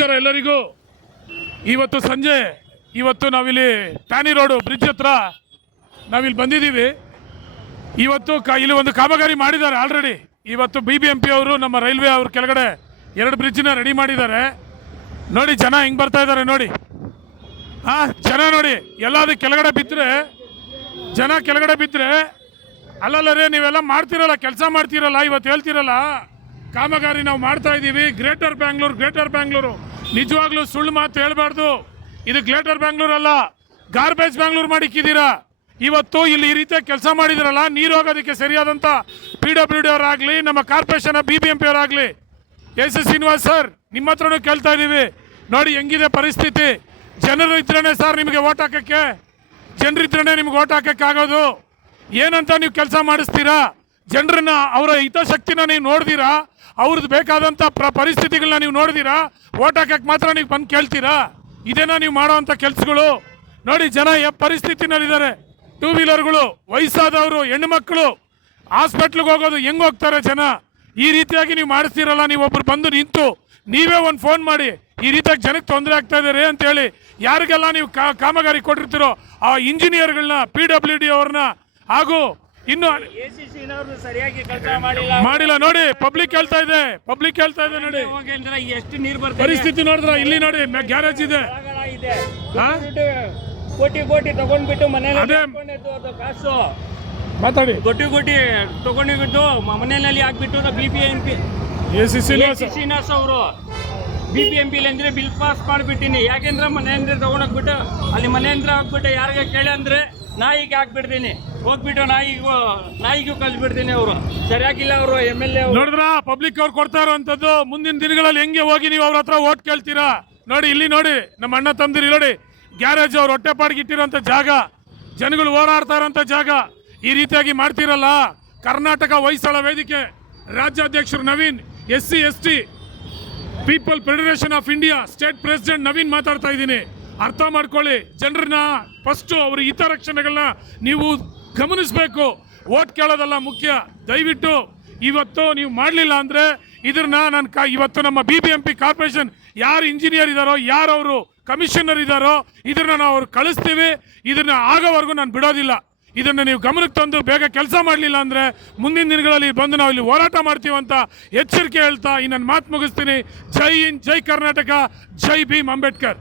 ನಮಸ್ಕಾರ ಎಲ್ಲರಿಗೂ. ಇವತ್ತು ಸಂಜೆ ನಾವಿಲ್ಲಿ ಟ್ಯಾನಿ ರೋಡು ಬ್ರಿಡ್ಜ್ ಹತ್ರ ನಾವಿಲ್ಲಿ ಬಂದಿದ್ದೀವಿ. ಇವತ್ತು ಇಲ್ಲಿ ಒಂದು ಕಾಮಗಾರಿ ಮಾಡಿದ್ದಾರೆ ಆಲ್ರೆಡಿ. ಇವತ್ತು BBMP ಅವರು ನಮ್ಮ ರೈಲ್ವೆ ಅವ್ರ ಕೆಳಗಡೆ 2 ಬ್ರಿಡ್ಜ್ನ ರೆಡಿ ಮಾಡಿದ್ದಾರೆ. ನೋಡಿ ಜನ ಹೆಂಗೆ ಬರ್ತಾ ಇದ್ದಾರೆ ನೋಡಿ. ಜನ ನೋಡಿ ಎಲ್ಲಾದ್ರೂ ಕೆಳಗಡೆ ಬಿದ್ದರೆ ಅಲ್ಲಲ್ಲರೇ ನೀವೆಲ್ಲ ಮಾಡ್ತಿರಲ್ಲ, ಕೆಲಸ ಮಾಡ್ತಿರಲ್ಲ, ಇವತ್ತು ಹೇಳ್ತಿರಲ್ಲ ಕಾಮಗಾರಿ ನಾವು ಮಾಡ್ತಾ ಇದ್ದೀವಿ. ಗ್ರೇಟರ್ ಬ್ಯಾಂಗ್ಳೂರು ನಿಜವಾಗ್ಲೂ ಸುಳ್ಳು ಮಾತು ಹೇಳ್ಬಾರ್ದು. ಇದು ಗ್ರೇಟರ್ ಬ್ಯಾಂಗ್ಳೂರ್ ಅಲ್ಲ, ಗಾರ್ಬೇಜ್ ಬ್ಯಾಂಗ್ಳೂರ್ ಮಾಡಿಕ್ಕಿದ್ದೀರಾ. ಇವತ್ತು ಇಲ್ಲಿ ಈ ರೀತಿಯ ಕೆಲಸ ಮಾಡಿದಿರಲ್ಲ, ನೀರು ಹೋಗೋದಕ್ಕೆ ಸರಿಯಾದಂಥ PWD ಅವರಾಗಲಿ, ನಮ್ಮ corporation BBMP ಅವರಾಗಲಿ, S Srinivas sir ನಿಮ್ಮ ಹತ್ರನೂ ಕೇಳ್ತಾ ಇದ್ದೀವಿ. ನೋಡಿ ಹೆಂಗಿದೆ ಪರಿಸ್ಥಿತಿ. ಜನರು ಇದ್ರೇ ಸರ್ ನಿಮಗೆ ಓಟ್ ಹಾಕೋಕ್ಕೆ, ಜನರಿದ್ರೇ ನಿಮ್ಗೆ ಓಟ್ ಹಾಕೋಕ್ಕಾಗೋದು. ಏನಂತ ನೀವು ಕೆಲಸ ಮಾಡಿಸ್ತೀರಾ? ಜನರನ್ನ ಅವರ ಹಿತಾಸಕ್ತಿನ ನೀವು ನೋಡ್ದಿರಾ, ಅವ್ರದ್ದು ಬೇಕಾದಂಥ ಪರಿಸ್ಥಿತಿಗಳನ್ನ ನೀವು ನೋಡ್ದಿರಾ, ಓಟ್ ಹಾಕಕ್ಕೆ ಮಾತ್ರ ನೀವು ಬಂದು ಕೇಳ್ತೀರಾ? ಇದೇನಾ ನೀವು ಮಾಡೋವಂಥ ಕೆಲಸಗಳು? ನೋಡಿ ಜನ ಪರಿಸ್ಥಿತಿನಲ್ಲಿದ್ದಾರೆ. 2 ವೀಲರ್ಗಳು, ವಯಸ್ಸಾದವರು, ಹೆಣ್ಣು ಮಕ್ಕಳು ಹಾಸ್ಪಿಟ್ಲಿಗೆ ಹೋಗೋದು ಹೆಂಗೆ ಹೋಗ್ತಾರೆ ಜನ? ಈ ರೀತಿಯಾಗಿ ನೀವು ಮಾಡಿಸ್ತೀರಲ್ಲ, ನೀವೊಬ್ರು ಬಂದು ನಿಂತು ನೀವೇ ಒಂದು ಫೋನ್ ಮಾಡಿ ಈ ರೀತಿಯಾಗಿ ಜನಕ್ಕೆ ತೊಂದರೆ ಆಗ್ತಾ ಇದ್ದಾರೆ ಅಂತೇಳಿ ಯಾರಿಗೆಲ್ಲ ನೀವು ಕಾಮಗಾರಿ ಕೊಟ್ಟಿರ್ತೀರೋ ಆ ಇಂಜಿನಿಯರ್ಗಳನ್ನ, PWD ಅವ್ರನ್ನ, ಹಾಗೂ ಇನ್ನು ಸರಿಯಾಗಿ ಕೆಲಸ ಮಾಡಿಲ್ಲ. ನೋಡಿ ಪಬ್ಲಿಕ್ ಹೇಳ್ತಾ ಇದೆ ನೋಡಿ. ಎಷ್ಟು ನೀರು ಬರ್ತದೆ ಪರಿಸ್ಥಿತಿ ನೋಡಿದ್ರ ಇಲ್ಲಿ ನೋಡಿ, ಗ್ಯಾರೇಜ್ ಇದೆ, ಕೋಟಿ ತಗೊಂಡ್ಬಿಟ್ಟು ಮನೇಲಿ ಕಾಸು ಮಾತಾಡಿ ಕೋಟಿ ತಗೊಂಡ್ಬಿಟ್ಟು ಮನೆಯಲ್ಲಿ ಹಾಕ್ಬಿಟ್ಟು BBMP ಶ್ರೀನಿವಾಸ್ ಅವರು BBMP ಅಂದ್ರೆ ಬಿಲ್ ಪಾಸ್ ಮಾಡಿಬಿಟ್ಟಿನಿ. ಯಾಕೆಂದ್ರೆ ಮನೆಯಿಂದ ತಗೊಂಡೋಗ್ಬಿಟ್ಟು ಅಲ್ಲಿ ಮನೆಯಿಂದ ಹಾಕ್ಬಿಟ್ಟು ಯಾರಿಗೆ ಕೇಳಿ ಅಂದ್ರೆ ನಾಯಿಗೆ ಹಾಕ್ಬಿಡ್ತೀನಿ, ಹೋಗ್ಬಿಟ್ಟು ನಾಯಿಗೂ ಕಲ್ಸ್ಬಿಡ್ತೀನಿ. ಅವರು ಸರಿಯಾಗಿಲ್ಲ. ಅವರು MLA ನೋಡಿದ್ರ ಪಬ್ಲಿಕ್ ಅವ್ರು ಕೊಡ್ತಾ ಇರೋಂಥದ್ದು. ಮುಂದಿನ ದಿನಗಳಲ್ಲಿ ಹೆಂಗೆ ಹೋಗಿ ನೀವು ಅವ್ರ ಹತ್ರ ಓಟ್ ಕೇಳ್ತೀರಾ? ನೋಡಿ ಇಲ್ಲಿ ನೋಡಿ, ನಮ್ಮ ಅಣ್ಣ ತಮ್ಮದಿರಿ ನೋಡಿ, ಗ್ಯಾರೇಜ್ ಅವ್ರು ಹೊಟ್ಟೆಪಾಡಿಗೆ ಇಟ್ಟಿರೋಂಥ ಜಾಗ, ಜನಗಳು ಓಡಾಡ್ತಾ ಇರೋಂಥ ಜಾಗ ಈ ರೀತಿಯಾಗಿ ಮಾಡ್ತಿರಲ್ಲ. ಕರ್ನಾಟಕ ಹೊಯ್ಸಳ ವೇದಿಕೆ ರಾಜ್ಯಾಧ್ಯಕ್ಷರು Naveen, SC ST people federation of India state president Naveen ಮಾತಾಡ್ತಾ ಇದ್ದೀನಿ. ಅರ್ಥ ಮಾಡ್ಕೊಳ್ಳಿ, ಜನರನ್ನ ಫಸ್ಟು ಅವ್ರ ಹಿತರಕ್ಷಣೆಗಳನ್ನ ನೀವು ಗಮನಿಸಬೇಕು. ಓಟ್ ಕೇಳೋದಲ್ಲ ಮುಖ್ಯ. ದಯವಿಟ್ಟು ಇವತ್ತು ನೀವು ಮಾಡಲಿಲ್ಲ ಅಂದರೆ ಇದನ್ನ ಇವತ್ತು ನಮ್ಮ BBMP ಕಾರ್ಪೊರೇಷನ್ ಯಾರು ಇಂಜಿನಿಯರ್ ಇದ್ದಾರೋ, ಯಾರು ಅವರು ಕಮಿಷನರ್ ಇದ್ದಾರೋ, ಇದನ್ನ ನಾವು ಅವ್ರು ಕಳಿಸ್ತೀವಿ. ಇದನ್ನ ಆಗೋವರೆಗೂ ನಾನು ಬಿಡೋದಿಲ್ಲ. ಇದನ್ನು ನೀವು ಗಮನಕ್ಕೆ ತಂದು ಬೇಗ ಕೆಲಸ ಮಾಡಲಿಲ್ಲ ಅಂದರೆ ಮುಂದಿನ ದಿನಗಳಲ್ಲಿ ಬಂದು ನಾವು ಇಲ್ಲಿ ಹೋರಾಟ ಮಾಡ್ತೀವಂತ ಎಚ್ಚರಿಕೆ ಹೇಳ್ತಾ ಈ ನನ್ನ ಮಾತು ಮುಗಿಸ್ತೀನಿ. ಜೈ ಹಿಂದ್, ಜೈ ಕರ್ನಾಟಕ, ಜೈ ಭೀಮ್ ಅಂಬೇಡ್ಕರ್.